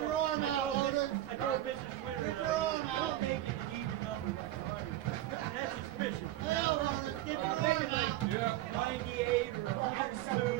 your arm out, Logan. I told Mrs. Winter Get your arm out. don't make it an even number like 100. That's suspicious. Hell, Logan, get your arm out. 98 or 102.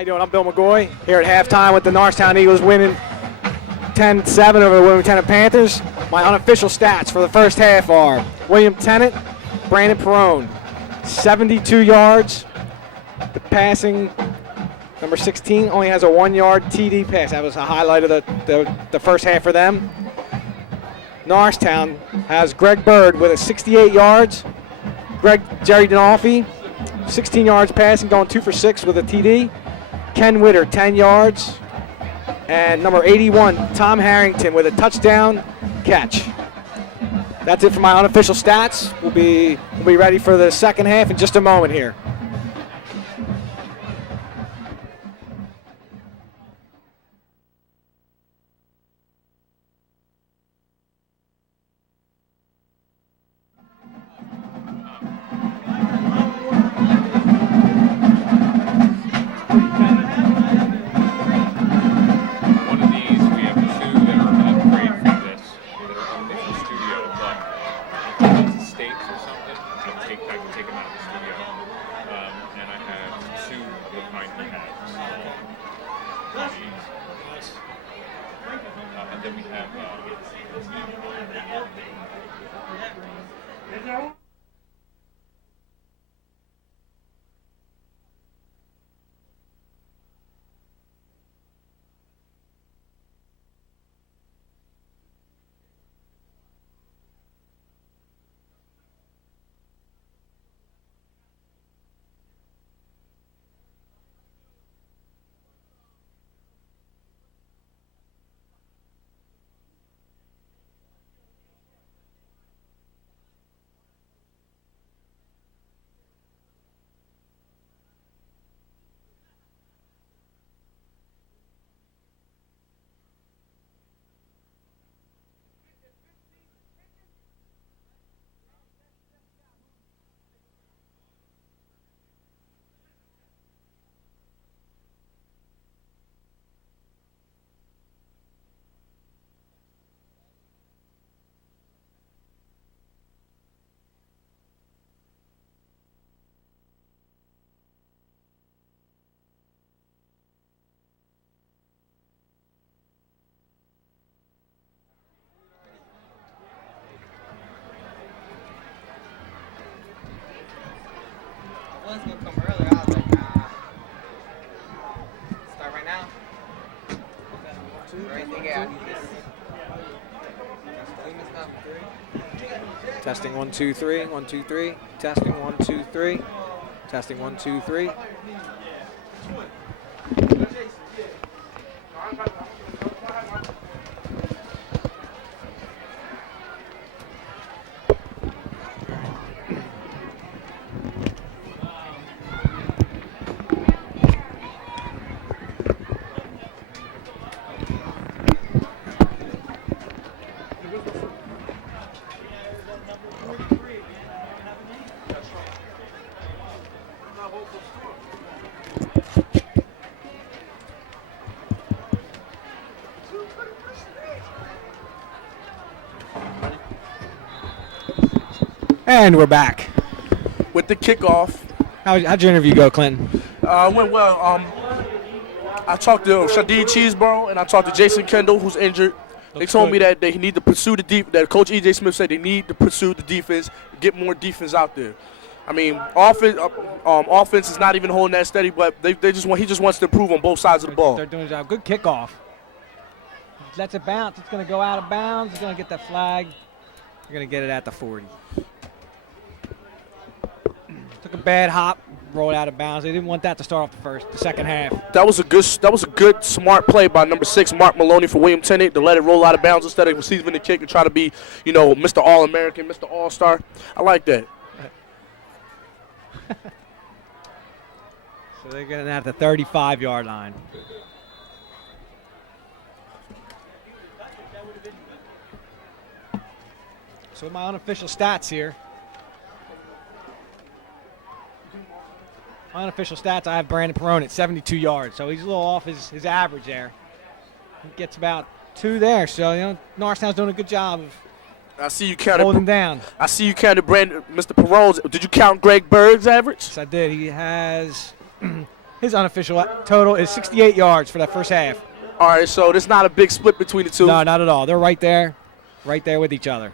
How you doing? I'm Bill McGoy here at halftime with the Norristown Eagles winning 10-7 over the William Tennent Panthers. My unofficial stats for the first half are William Tennent, Brandon Perrone, 72 yards. The passing, number 16, only has a 1-yard TD pass. That was a highlight of the first half for them. Norristown has Greg Bird with a 68 yards. Jerry Dinolfi, 16 yards passing, going 2 for 6 with a TD. Ken Witter, 10 yards. And number 81, Tom Harrington with a touchdown catch. That's it for my unofficial stats. We'll be ready for the second half in just a moment here. One's gonna come earlier. I was like, nah. Start right now. Right, think I need this. Testing 1 2 3 1 2 3. Testing 1 2 3. Testing 1 2 3. And we're back. With the kickoff. How'd your interview go, Clinton? Went well. I talked to Shadid Cheeseborough and I talked to Jason Kendall, who's injured. They told me that they need to pursue the deep. That Coach E.J. Smith said they need to pursue the defense, get more defense out there. I mean, offense is not even holding that steady, but he just wants to improve on both sides of the ball. They're doing a job. Good kickoff. Lets it bounce. It's going to go out of bounds. It's going to get that flag. They're going to get it at the 40. Took a bad hop, rolled out of bounds. They didn't want that to start off the second half. That was a good, smart play by number 6, Mark Maloney for William Tennent to let it roll out of bounds instead of receiving the kick and try to be, Mr. All-American, Mr. All-Star. I like that. So they're getting at the 35-yard line. So my unofficial stats here. Unofficial stats, I have Brandon Perrone at 72 yards, so he's a little off his average there. He gets about 2 there, so Norristown's doing a good job of I see you counted. holding down. I see you counted Mr. Perrone's. Did you count Greg Berg's average? Yes, I did. He has his unofficial total is 68 yards for that first half. All right, so there's not a big split between the two. No, not at all. They're right there with each other.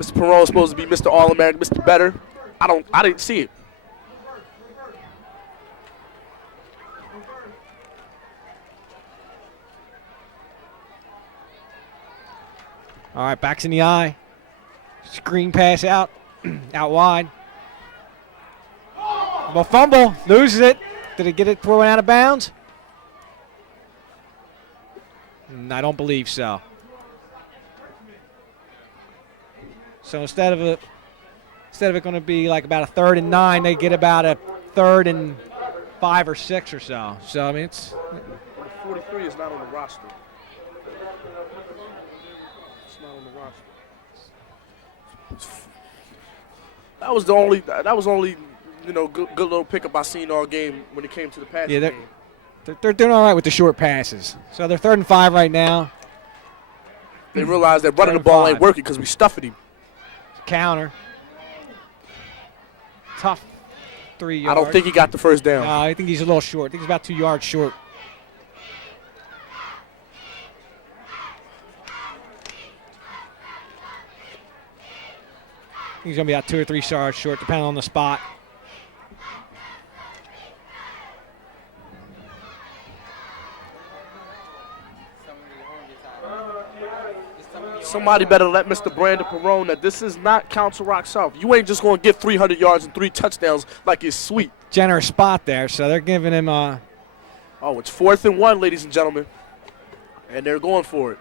Mr. Perrone is supposed to be Mr. All-American, Mr. Better. I didn't see it. All right, backs in the eye. Screen pass out wide. Well, fumble, loses it. Did it get it thrown out of bounds? I don't believe so. So instead of it going to be like about a 3rd and 9, they get about a 3rd and 5 or 6 or so. So I mean, it's 43 is not on the roster. That was only good little pickup I seen all game when it came to the passing game. They're doing all right with the short passes. So they're 3rd and 5 right now. They realize that running the ball ain't working because we stuffing him. Counter. Tough 3 yards. I don't think he got the first down. No, I think he's a little short. I think he's about 2 yards short. He's going to be about 2 or 3 yards short, depending on the spot. Somebody better let Mr. Brandon Perone that this is not Council Rock South. You ain't just going to get 300 yards and 3 touchdowns like it's sweet. Generous spot there, so they're giving him Oh, it's 4th and 1, ladies and gentlemen. And they're going for it.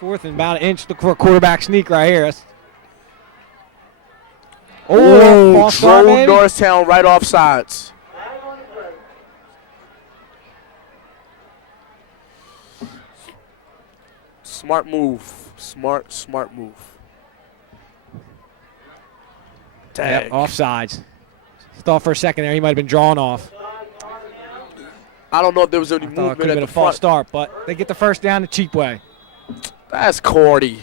4th and about an inch. Look for a quarterback sneak right here. Oh, start, drove Norristown right off sides. Smart move. Smart move. Tag. Yep, offsides. Thought for a second there he might have been drawn off. I don't know if there was any Thought it movement could have at been the a false front. start, but they get the first down the cheap way. That's corny.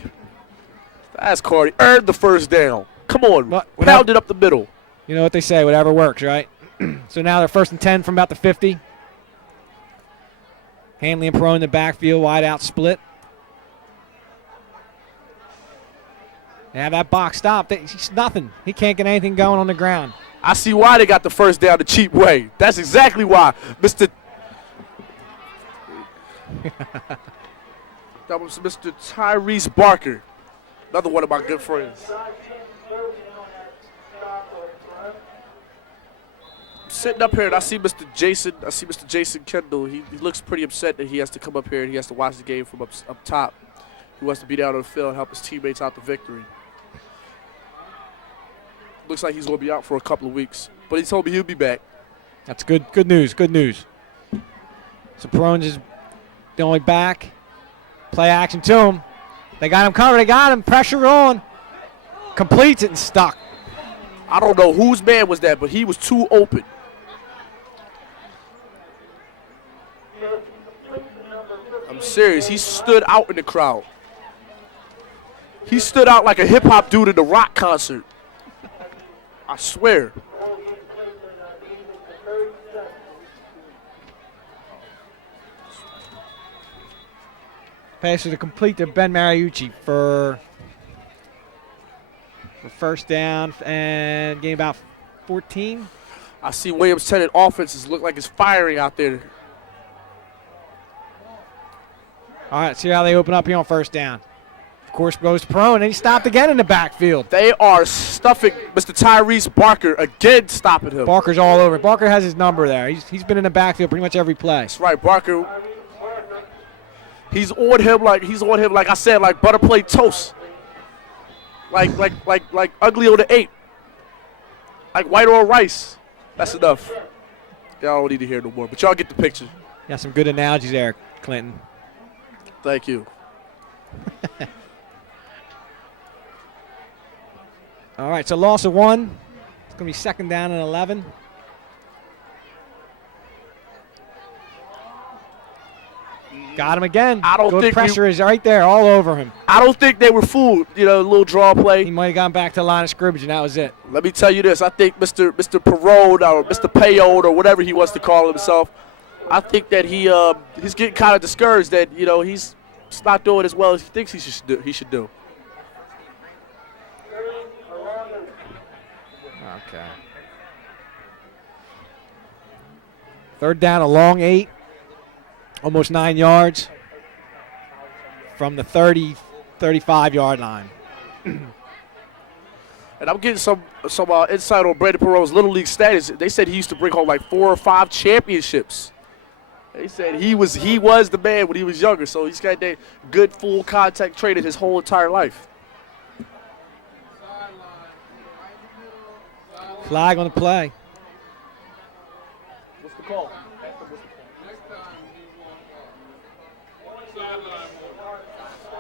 That's corny. Earned the first down. Come on. What- Pound it up the middle. You know what they say, whatever works, right? So now they're 1st and 10 from about the 50. Hanley and Perone in the backfield, wide out split. They have that box stopped. It's nothing. He can't get anything going on the ground. I see why they got the first down the cheap way. That's exactly why. That was Mr. Tyrese Barker, another one of my good friends. I'm sitting up here and I see Mr. Jason Kendall. He looks pretty upset that he has to come up here and he has to watch the game from up top. He wants to be down on the field and help his teammates out the victory. Looks like he's going to be out for a couple of weeks, but he told me he'll be back. That's good news, good news. So Perone's is the only back. Play action to him. They got him covered. They got him. Pressure on. Completes it and stuck. I don't know whose man was that, but he was too open. I'm serious. He stood out in the crowd. He stood out like a hip-hop dude at a rock concert. I swear. Pass to complete to Ben Mariucci for first down and gain about 14. I see Williams Tennent offenses look like it's firing out there. All right, see how they open up here on first down. Of course, goes to Perone, and he stopped again in the backfield. They are stuffing Mr. Tyrese Barker again, stopping him. Barker's all over. Barker has his number there. He's been in the backfield pretty much every play. That's right, Barker. He's on him like I said, like butter plate toast. Like ugly on the 8. Like white on rice. That's enough. Y'all don't need to hear no more, but y'all get the picture. Got some good analogies there, Clinton. Thank you. All right, so loss of 1. It's going to be second down and 11. Got him again. I don't good think pressure is right there, all over him. I don't think they were fooled. You know, a little draw play. He might have gone back to the line of scrimmage, and that was it. Let me tell you this. I think Mr. Perone or Mr. Payode or whatever he wants to call himself, I think that he's getting kind of discouraged that, you know, he's not doing as well as he thinks he should do. Okay. Third down, a long 8. Almost 9 yards from the 30, 35-yard line. And I'm getting some insight on Brandon Perone's Little League status. They said he used to bring home like 4 or 5 championships. They said he was the man when he was younger, so he's got that good full contact training his whole entire life. Flag on the play. What's the call?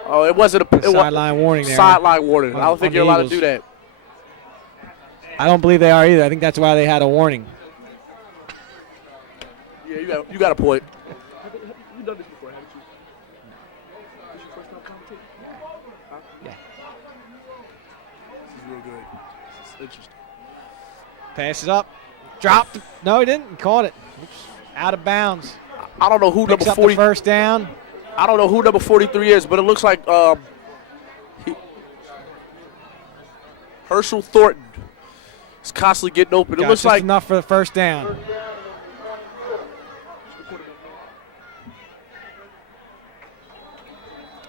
Oh, it wasn't a Sideline warning there. Sideline warning. I don't think you're allowed to do that. I don't believe they are either. I think that's why they had a warning. Yeah, you got a point. You've done this before, haven't you? This your first time commentating? Huh? Yeah. This is real good. This is interesting. Passes up. Dropped. No, he didn't. He caught it. Oops. Out of bounds. I don't know who Picks number up 40. the first down. I don't know who number 43 is, but it looks like Herschel Thornton is constantly getting open. It Got looks just like enough for the first down.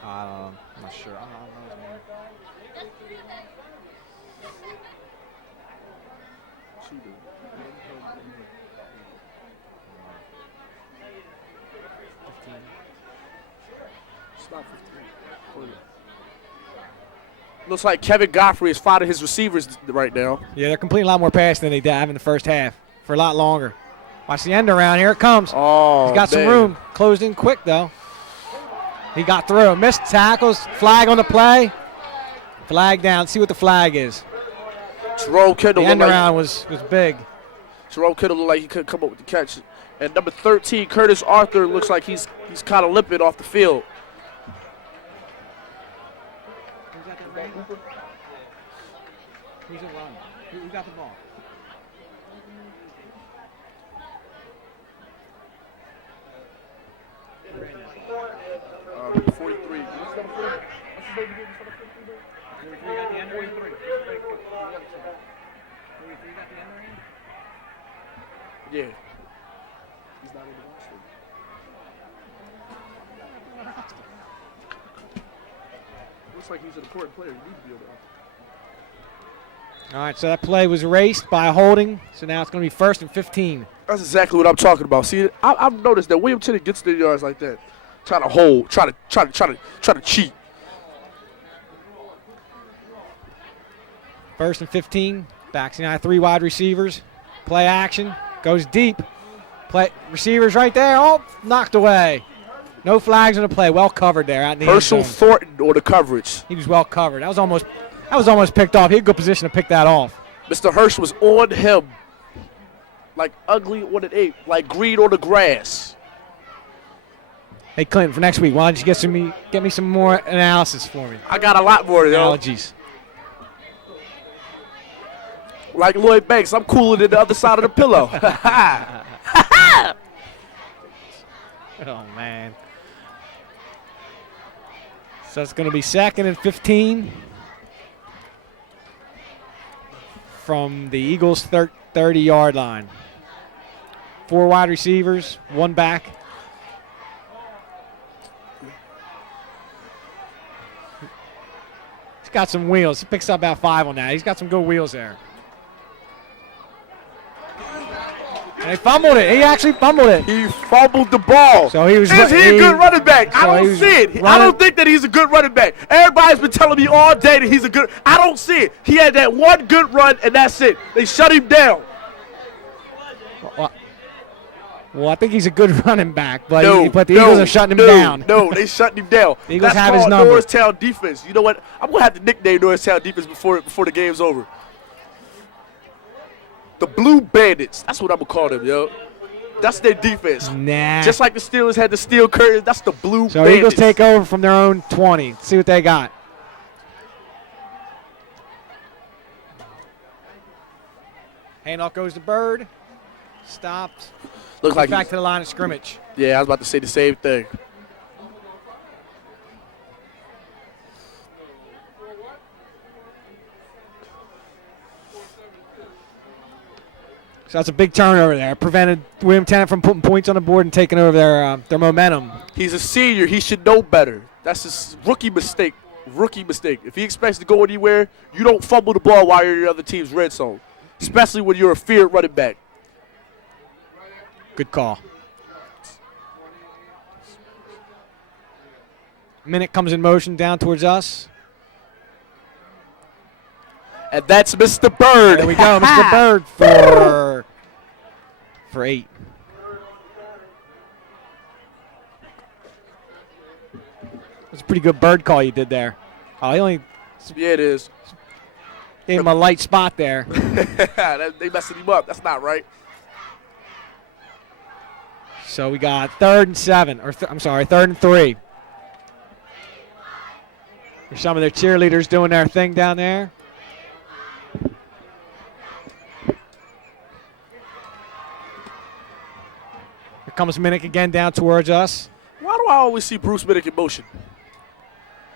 I'm not sure. I don't know his name. looks like Kevin Godfrey is finding his receivers right now. Yeah, they're completing a lot more passes than they did in the first half for a lot longer. Watch the end around. Here it comes. Oh, He's got some room. Closed in quick, though. He got through. Missed tackles. Flag on the play. Flag down. See what the flag is. Jerome Kendall The end looked around like, was big. Jerome Kendall looked like he couldn't come up with the catch. And number 13, Curtis Arthur, looks like he's kind of limping off the field. Who's it run? Who got the ball? 43. Yeah. He's not in the roster. Looks like he's an important player. He needs to be on the roster. All right, so that play was erased by a holding. So now it's going to be 1st and 15. That's exactly what I'm talking about. See, I've noticed that William Tennent gets their yards like that, trying to hold, try to cheat. 1st and 15. Backs now 3 wide receivers. Play action. Goes deep. Play receivers right there. Oh, knocked away. No flags on the play. Well covered there out in the end Herschel zone. Thornton on the coverage. He was well covered. That was almost picked off. He had a good position to pick that off. Mr. Hirsch was on him like ugly on an ape, like green on the grass. Hey Clinton, for next week, why don't you get me some more analysis for me? I got a lot more, yo. Analogies. Like Lloyd Banks, I'm cooler than the other side of the pillow. Oh man. So it's going to be 2nd and 15 from the Eagles' 30-yard line. 4 wide receivers, 1 back. He's got some wheels. He picks up about 5 on that. He's got some good wheels there. And he fumbled it. He actually fumbled it. He fumbled the ball. So he was. Is he a good running back? I don't see it. I don't think that he's a good running back. Everybody's been telling me all day that he's a good. I don't see it. He had that one good run, and that's it. They shut him down. Well, I think he's a good running back, but the Eagles are shutting him down. No, they shut him down. The Eagles that's have his called number. Norristown defense. You know what? I'm gonna have to nickname Norristown defense before the game's over. The Blue Bandits. That's what I'm gonna call them, yo. That's their defense. Nah. Just like the Steelers had the steel curtains, that's the Blue So Bandits. Eagles take over from their own 20. See what they got. Handoff goes to Bird. Stopped. Looks like back to the line of scrimmage. Yeah, I was about to say the same thing. So that's a big turnover there. Prevented William Tennent from putting points on the board and taking over their momentum. He's a senior. He should know better. That's his rookie mistake. If he expects to go anywhere, you don't fumble the ball while you're in the other team's red zone, especially when you're a feared running back. Good call. Minute comes in motion down towards us. And that's Mr. Bird. There we go, Mr. Bird for 8. That's a pretty good bird call you did there. Oh, he only Yeah, it is. gave him a light spot there. They messing him up. That's not right. So we got 3rd and 7, or 3rd and 3. There's some of their cheerleaders doing their thing down there. Here comes Minnick again down towards us. Why do I always see Bruce Minnick in motion?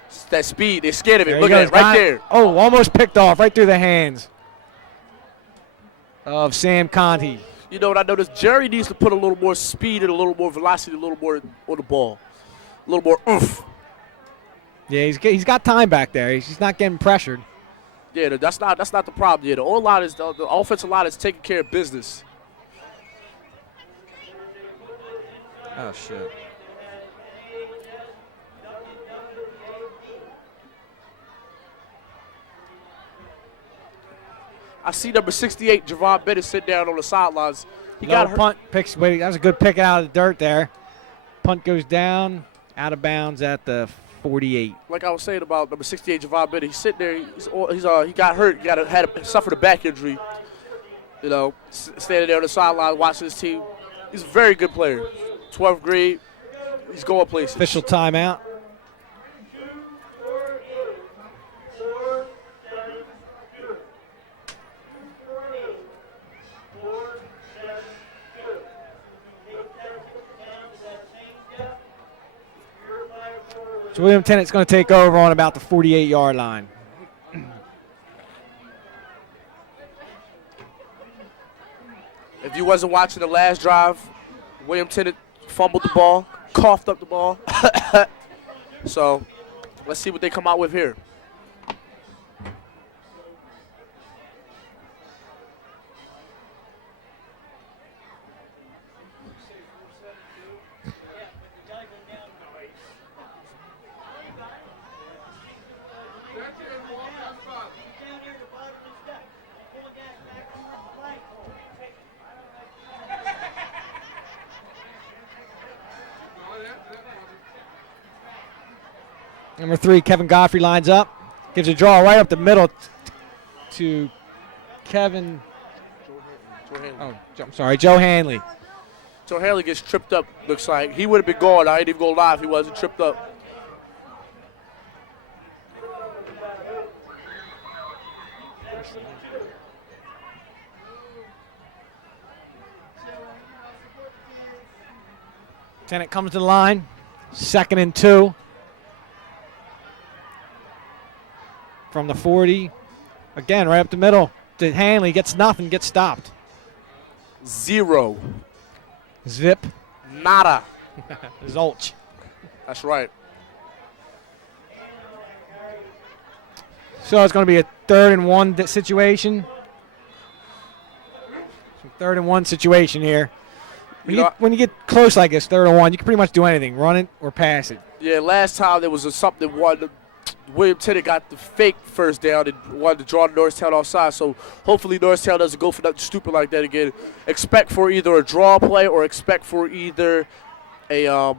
It's that speed. They're scared of it. There Look he at goes. it right Got there. Oh, almost picked off right through the hands of Sam Conti. You know what I noticed? Jerry needs to put a little more speed and a little more velocity, a little more on the ball. A little more oomph. Yeah, he's got time back there. He's not getting pressured. Yeah, that's not the problem. Yeah, the O-line is the offensive line is taking care of business. Oh, shit. I see number 68, Javon Bennett, sit down on the sidelines. He Low got hurt. punt. That was a good pick out of the dirt there. Punt goes down, out of bounds at the 48. Like I was saying about number 68, Javon Bennett, he's sitting there. He got hurt. Suffered a back injury. You know, standing there on the sideline watching his team. He's a very good player. 12th grade. He's going places. Official timeout. So William Tennant's going to take over on about the 48-yard line. If you wasn't watching the last drive, William Tennant fumbled the ball, coughed up the ball. So let's see what they come out with here. Number 3, Kevin Godfrey lines up. Gives a draw right up the middle to Kevin. I'm sorry, Joe Hanley. So Hanley gets tripped up, looks like. He would have been gone. I ain't even going to lie if he wasn't tripped up. Tennant comes to the line. 2nd and 2. From the 40. Again, right up the middle. To Hanley, gets nothing, gets stopped. 0. Zip. Nada. Zolch. That's right. So it's going to be a 3rd and 1 situation. Some 3rd and 1 situation here. When you get close like this, 3rd and 1, you can pretty much do anything. Run it or pass it. Yeah, last time there was something William Tennant got the fake first down and wanted to draw Norristown offside. So hopefully Norristown doesn't go for nothing stupid like that again. Expect for either a draw play or expect for either a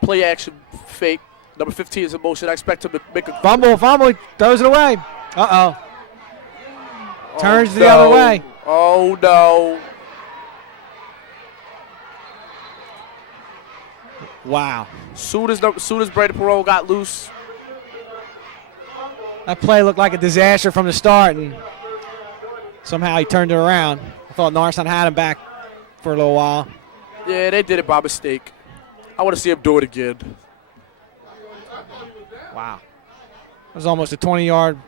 play action fake. Number 15 is in motion. I expect him to make a Fumble, throws it away. Uh-oh. Turns the other way. Oh, no. Wow. Soon as Brady Perot got loose. That play looked like a disaster from the start, and somehow he turned it around. I thought Norristown had him back for a little while. Yeah, they did it by mistake. I want to see him do it again. Wow. It was almost a 20-yard,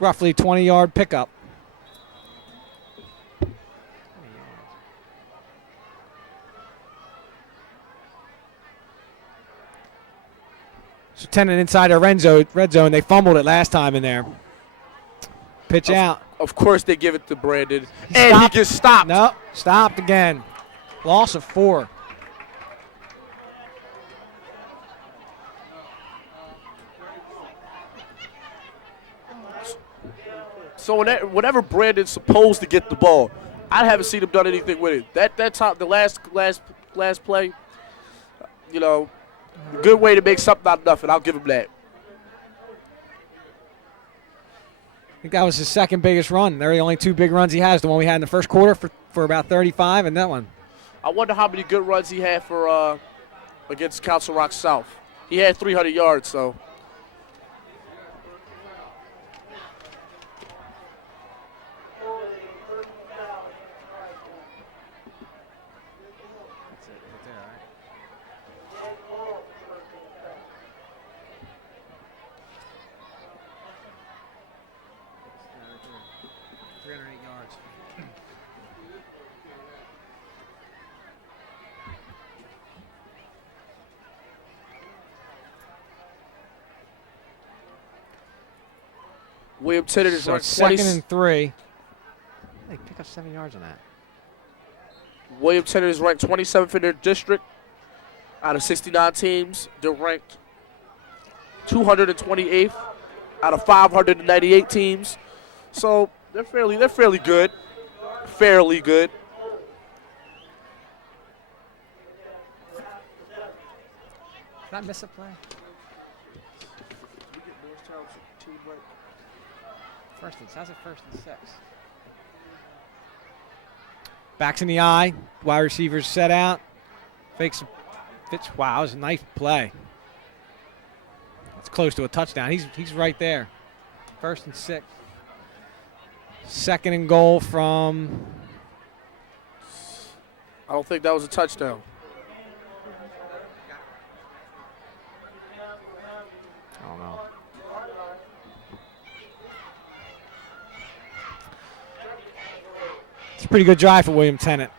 roughly 20-yard pickup. So Tennant inside their red zone. They fumbled it last time in there. Pitch out. Of course they give it to Brandon. And he gets stopped. No, stopped again. Loss of 4. So whenever Brandon's supposed to get the ball, I haven't seen him done anything with it. That time, the last play, you know, good way to make something out of nothing. I'll give him that. I think that was his 2nd biggest run. They're the only 2 big runs he has. The one we had in the first quarter for about 35, and that one. I wonder how many good runs he had for against Council Rock South. He had 300 yards, so. William Tennent is So ranked it's 20. second and 3. They pick up 7 yards on that. William Tennent is ranked 27th in their district out of 69 teams. They're ranked 228th out of 598 teams. So they're fairly good. Fairly good. Did I miss a play? How's it first and 6? Backs in the eye. Wide receivers set out. Fakes. Fits. Wow, that was a nice play. It's close to a touchdown. He's right there. First and 6. Second and goal from. I don't think that was a touchdown. I don't know. It's a pretty good drive for William Tennent.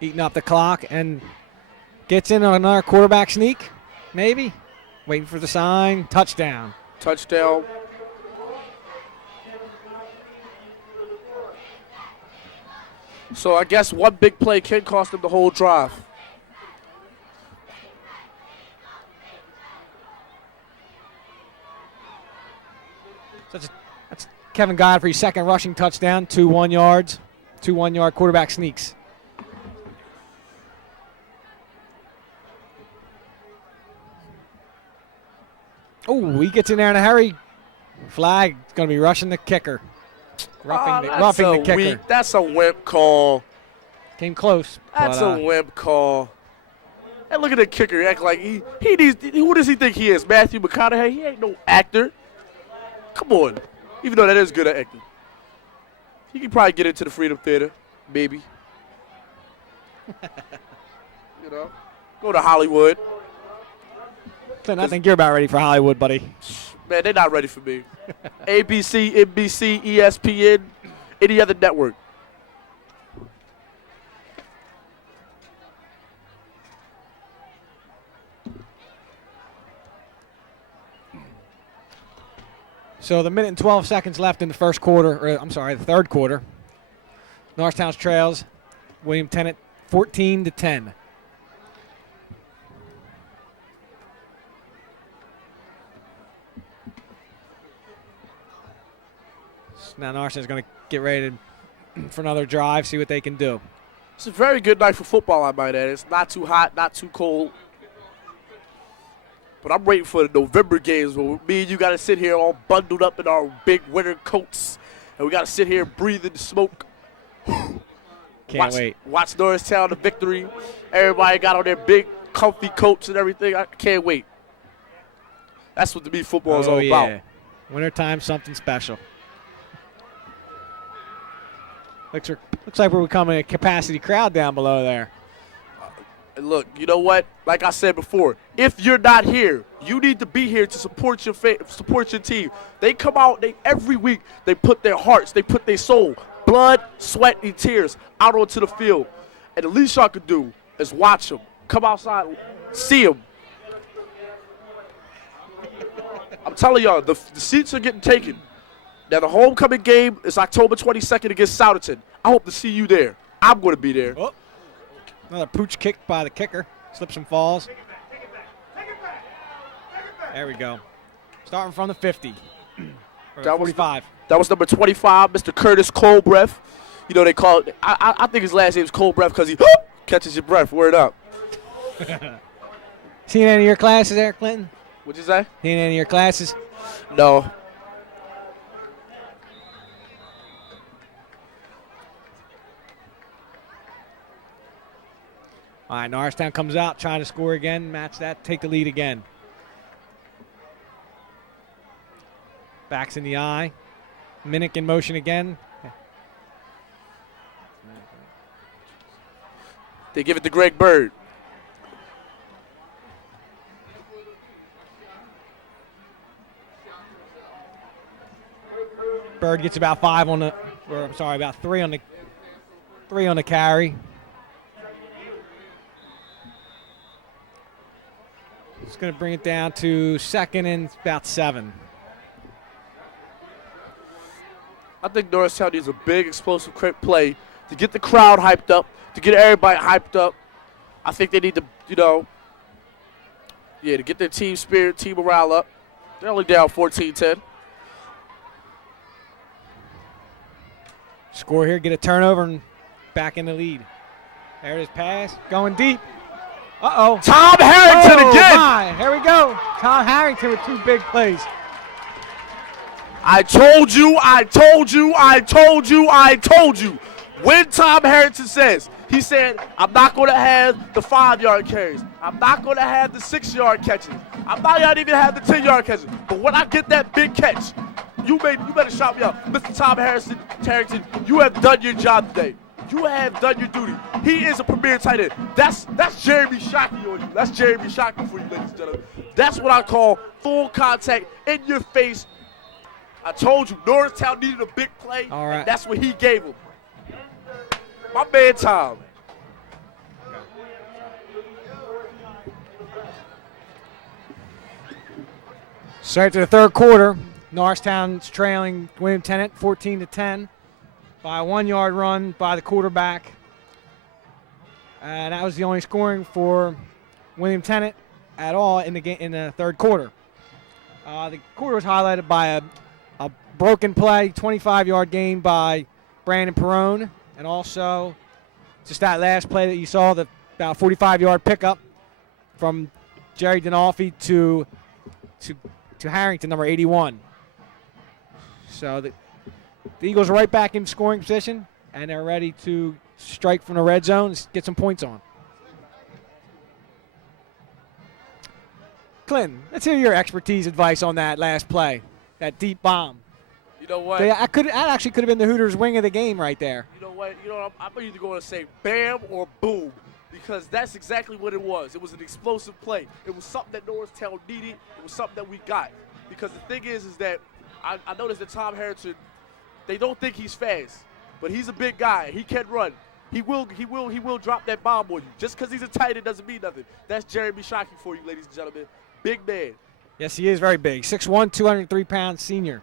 Eating up the clock and gets in on another quarterback sneak, maybe. Waiting for the sign. Touchdown. Touchdown. So I guess one big play can cost them the whole drive. That's Kevin Godfrey's second rushing touchdown, 2 1-yards, 2 1-yard quarterback sneaks. Oh, he gets in there in a hurry. Flag is going to be rushing the kicker. Roughing the kicker. That's a wimp call. Came close. That's a wimp call. And look at the kicker. Act like he needs. Who does he think he is? Matthew McConaughey? He ain't no actor. Come on. Even though that is good at acting. He can probably get into the Freedom Theater, maybe. You know, go to Hollywood. Clint, I think you're about ready for Hollywood, buddy. Man, they're not ready for me. ABC, NBC, ESPN, any other network. So the minute and 12 seconds left in the first quarter, or I'm sorry, the third quarter. Norristown trails William Tennent 14-10. So now Norristown's going to get ready for another drive, see what they can do. It's a very good night for football, I might add. It's not too hot, not too cold. But I'm waiting for the November games where me and you got to sit here all bundled up in our big winter coats. And we got to sit here and breathe in the smoke. Can't wait. Watch Norristown, the victory. Everybody got on their big, comfy coats and everything. I can't wait. That's what to me football is all about. Wintertime, something special. Looks like we're becoming a capacity crowd down below there. And look, you know what? Like I said before, if you're not here, you need to be here to support your team. They come out every week. They put their hearts, they put their soul, blood, sweat, and tears out onto the field. And the least y'all can do is watch them. Come outside, see them. I'm telling y'all, the seats are getting taken. Now, the homecoming game is October 22nd against Souderton. I hope to see you there. I'm going to be there. Oh. Another pooch kick by the kicker. Slips and falls. There we go. Starting from the 50. That 45. That was number 25, Mr. Curtis Coldbreath. You know, they call it, I think his last name is Coldbreath because he catches your breath. Word up. Seen any of your classes there, Clinton? What'd you say? Seen any of your classes? No. All right, Norristown comes out, trying to score again, match that, take the lead again. Backs in the eye. Minnick in motion again. They give it to Greg Bird. Bird gets about about three on the carry. It's going to bring it down to second and about 7. I think Norristown needs a big, explosive, quick play to get the crowd hyped up, to get everybody hyped up. I think they need to, to get their team spirit, team morale up. They're only down 14-10. Score here, get a turnover, and back in the lead. There it is, pass, going deep. Uh-oh. Tom Harrington again. My. Here we go. Tom Harrington with 2 big plays. I told you. When Tom Harrington says, he said, I'm not going to have the 5-yard carries. I'm not going to have the 6-yard catches. I'm not going to even have the 10-yard catches. But when I get that big catch, you better shout me out. Mr. Tom Harrington, you have done your job today. You have done your duty. He is a premier tight end. That's Jeremy Shockey on you. That's Jeremy Shockey for you, ladies and gentlemen. That's what I call full contact, in your face. I told you, Norristown needed a big play, All right. and that's what he gave him. My man Tom. Straight to the third quarter. Norristown's trailing William Tennent 14-10 by a 1-yard run by the quarterback. And that was the only scoring for William Tennent at all in the third quarter. The quarter was highlighted by a broken play, 25-yard gain by Brandon Perrone, and also just that last play that you saw, the about 45-yard pickup from Jerry Dinolfi to Harrington, number 81. So the Eagles are right back in scoring position, and they're ready to strike from the red zone and get some points on. Clinton, let's hear your expertise advice on that last play, that deep bomb. You know what? That actually could have been the Hooters' wing of the game right there. You know what? I'm either going to say bam or boom, because that's exactly what it was. It was an explosive play. It was something that Norristown needed. It was something that we got. Because the thing is that I noticed that Tom Harrington, they don't think he's fast, but he's a big guy. He can run. He will drop that bomb on you. Just because he's a tight end doesn't mean nothing. That's Jeremy Shockey for you, ladies and gentlemen. Big man. Yes, he is very big. 6'1", 203-pound senior.